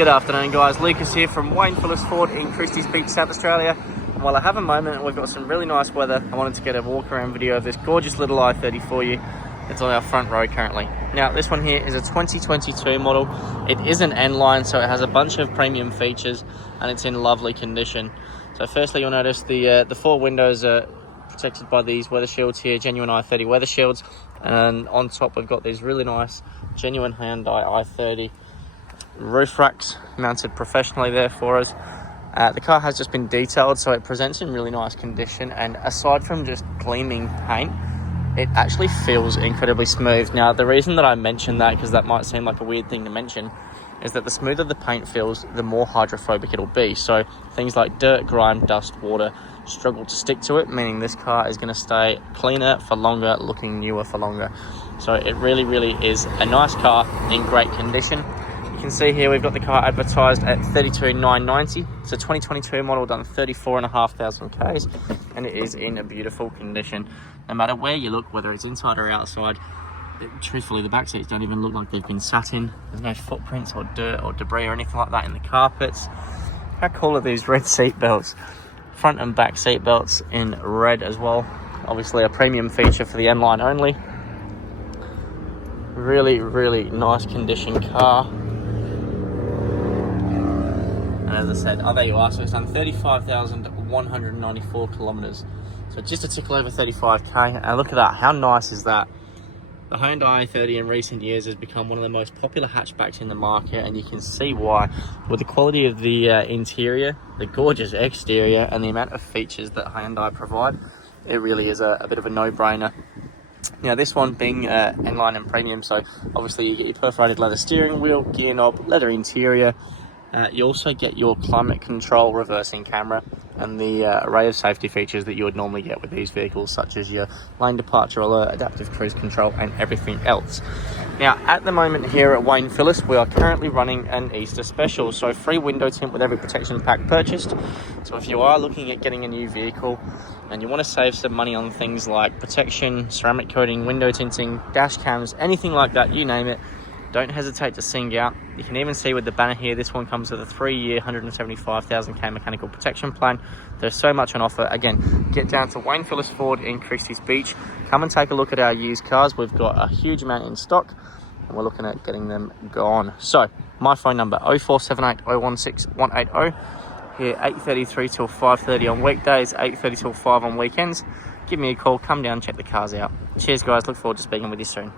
Good afternoon guys, Lukas here from Phillis Ford in Christie's Beach, South Australia. And while I have a moment and we've got some really nice weather, I wanted to get a walk around video of this gorgeous little I30 for you. It's on our front row currently. Now this one here is a 2022 model. It is an N-Line, so it has a bunch of premium features and it's in lovely condition. So firstly you'll notice the four windows are protected by these weather shields here, genuine I30 weather shields. And on top we've got these really nice genuine Hyundai I30 roof racks mounted professionally there for us. The car has just been detailed, so it presents in really nice condition, and aside from just gleaming paint, it actually feels incredibly smooth. Now the reason that I mentioned that, because that might seem like a weird thing to mention, is that the smoother the paint feels, the more hydrophobic it'll be. So things like dirt, grime, dust, water struggle to stick to it, meaning this car is going to stay cleaner for longer, looking newer for longer. So it really is a nice car in great condition. You can see here we've got the car advertised at 32,990. It's a 2022 model, done 34,500 Ks, and it is in a beautiful condition. No matter where you look, whether it's inside or outside, truthfully the back seats don't even look like they've been sat in. There's no footprints or dirt or debris or anything like that in the carpets. How cool are these red seat belts? Front and back seat belts in red as well. Obviously a premium feature for the N-Line only. Really nice condition car. And as I said, oh there you are, so it's done 35,194 kilometers. So just a tickle over 35k, and look at that, how nice is that? The Hyundai i30 in recent years has become one of the most popular hatchbacks in the market, and you can see why. With the quality of the interior, the gorgeous exterior, and the amount of features that Hyundai provide, it really is a bit of a no-brainer. Now this one being N-Line and premium, so obviously you get your perforated leather steering wheel, gear knob, leather interior. You also get your climate control reversing camera and the array of safety features that you would normally get with these vehicles, such as your lane departure alert, adaptive cruise control, and everything else. Now at the moment here at Phillis, we are currently running an Easter special, so free window tint with every protection pack purchased. So if you are looking at getting a new vehicle and you want to save some money on things like protection, ceramic coating, window tinting, dash cams, anything like that, you name it, don't hesitate to sing out. You can even see with the banner here, this one comes with a 3-year 175,000 K mechanical protection plan. There's so much on offer. Again, get down to Phillis Ford in Christie's Beach. Come and take a look at our used cars. We've got a huge amount in stock and we're looking at getting them gone. So my phone number 0478 016 180. Here 8:33 till 5:30 on weekdays, 8:30 till 5 on weekends. Give me a call, come down, check the cars out. Cheers guys, look forward to speaking with you soon.